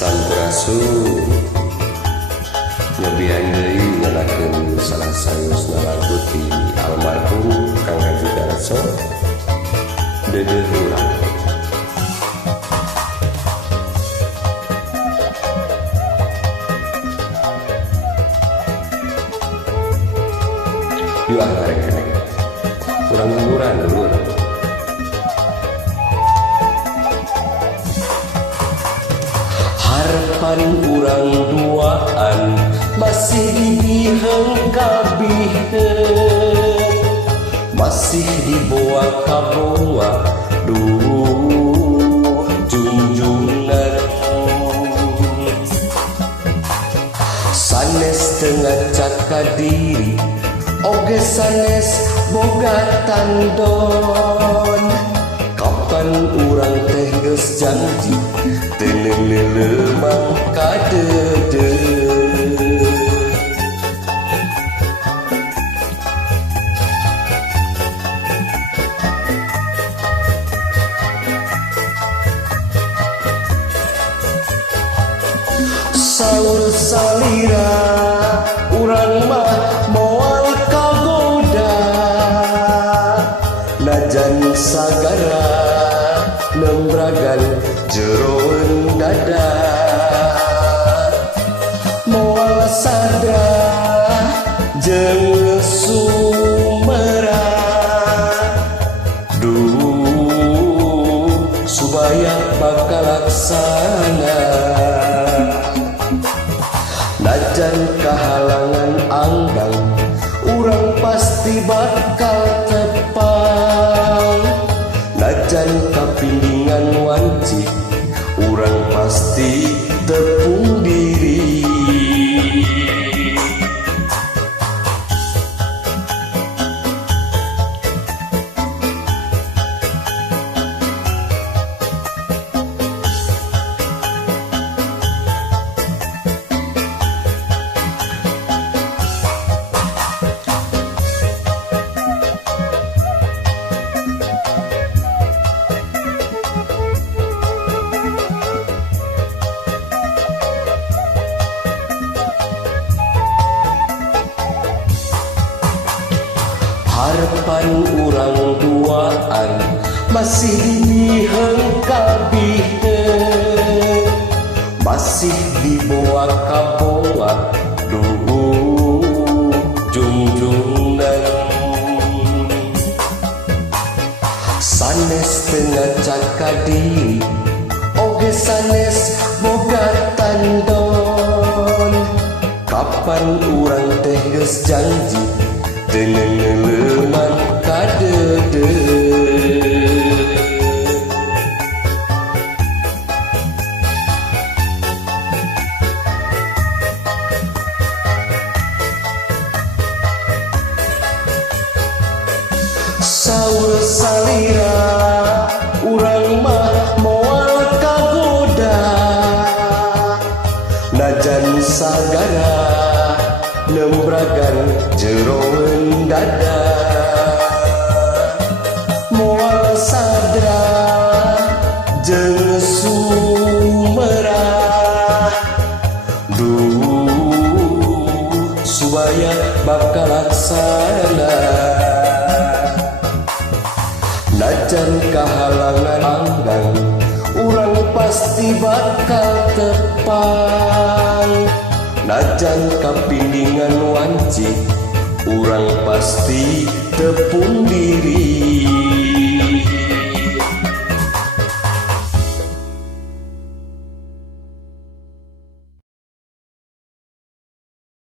Sampurasun nyobian deui nganakeun salah saeusna lagu ti almarhum Kang Haji Darso Dedeh Urang. Yuk arek keneh urang hiburan dulu. Harapan urang duaan masih dibiheng kabiheng, masih dibawa kabawa duh junjungan. Sanes tengah caka diri oge sanes boga tandon. Kapan urang teh geus janji teu leumang kadede. Saur salira urang mah moal kagoda, najan sagara nembragan jeroen dada. Moal sadra jeung sumera duh supaya bakal laksana. Najan kahalangan anggang urang pasti bakal tepang. Najan kapindingan wanci urang pasti tepung diri. Harapan urang duaan masih dibiheng kabiheng, masih dibawa kabawa duh junjungan. Sanes tengah caka diri oge sanes boga tandon. Kapan urang teh geus janji teu leumang kadede. Saur salira urang mah moal kagoda, najan sagara nembragan jeroen dada. Moal sadra jeung sumera duh supaya bakal laksana. Najan kahalangan anggang urang pasti bakal tepang. Najan kapindingan wanci urang pasti tepung